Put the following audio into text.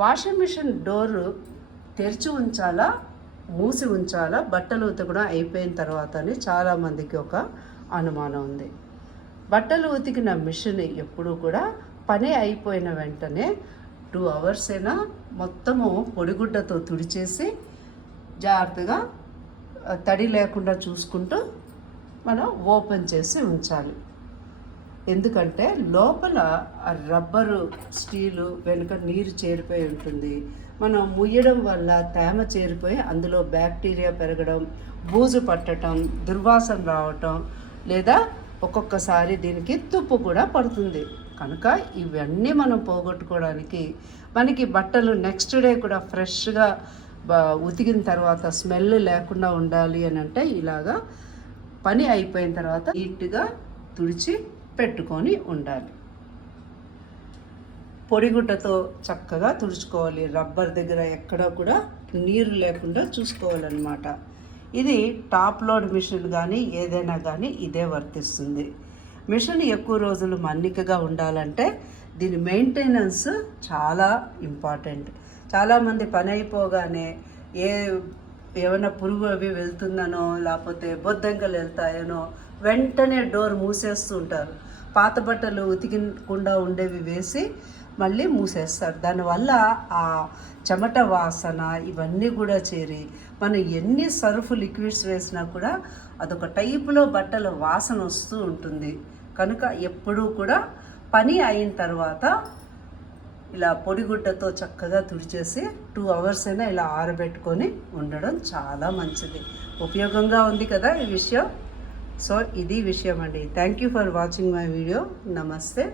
Washing machine door తెరిచి ఉంచాలా, మూసి ఉంచాలా, బట్టలు ఉతకడం అయిపోయిన తర్వాత అని చాలామందికి ఒక అనుమానం ఉంది. బట్టలు ఉతికిన మిషన్ ఎప్పుడూ కూడా పని అయిపోయిన వెంటనే 2 hours అయినా మొత్తము పొడిగుడ్డతో తుడిచేసి జాగ్రత్తగా తడి లేకుండా చూసుకుంటూ మనం ఓపెన్ చేసి ఉంచాలి. ఎందుకంటే లోపల రబ్బరు స్టీలు వెనుక నీరు చేరిపోయి ఉంటుంది. మనం ముయ్యడం వల్ల తేమ చేరిపోయి అందులో బ్యాక్టీరియా పెరగడం, బూజు పట్టడం, దుర్వాసన రావటం, లేదా ఒక్కొక్కసారి దీనికి తుప్పు కూడా పడుతుంది. కనుక ఇవన్నీ మనం పోగొట్టుకోవడానికి మనకి బట్టలు నెక్స్ట్ డే కూడా ఫ్రెష్గా ఉతికిన తర్వాత స్మెల్ లేకుండా ఉండాలి అని అంటే ఇలాగా పని అయిపోయిన తర్వాత నీట్గా తుడిచి పెట్టుకొని ఉండాలి. పొడిగుడ్డతో చక్కగా తుడుచుకోవాలి. రబ్బర్ దగ్గర ఎక్కడ కూడా నీరు లేకుండా చూసుకోవాలన్నమాట. ఇది టాప్ లోడ్ మిషన్ కానీ ఏదైనా కానీ ఇదే వర్తిస్తుంది. మిషన్ ఎక్కువ రోజులు మన్నికగా ఉండాలంటే దీని మెయింటెనెన్స్ చాలా ఇంపార్టెంట్. చాలామంది పని అయిపోగానే ఏమైనా పురుగు అవి వెళ్తుందనో లేకపోతే బొద్దంకలు వెళ్తాయనో వెంటనే డోర్ మూసేస్తూ ఉంటారు. పాత బట్టలు ఉతికకుండా ఉండేవి వేసి మళ్ళీ మూసేస్తారు. దానివల్ల ఆ చెమట వాసన ఇవన్నీ కూడా చేరి మనం ఎన్ని సర్ఫ్ లిక్విడ్స్ వేసినా కూడా అదొక టైపులో బట్టల వాసన వస్తూ ఉంటుంది. కనుక ఎప్పుడూ కూడా పని అయిన తర్వాత ఇలా పొడిగుడ్డతో చక్కగా తుడిచేసి 2 hours అయినా ఇలా ఆరబెట్టుకొని ఉండడం చాలా మంచిది. ఉపయోగంగా ఉంది కదా ఈ విషయం. సో ఇది విషయం అండి. Thank you for watching my video. నమస్తే.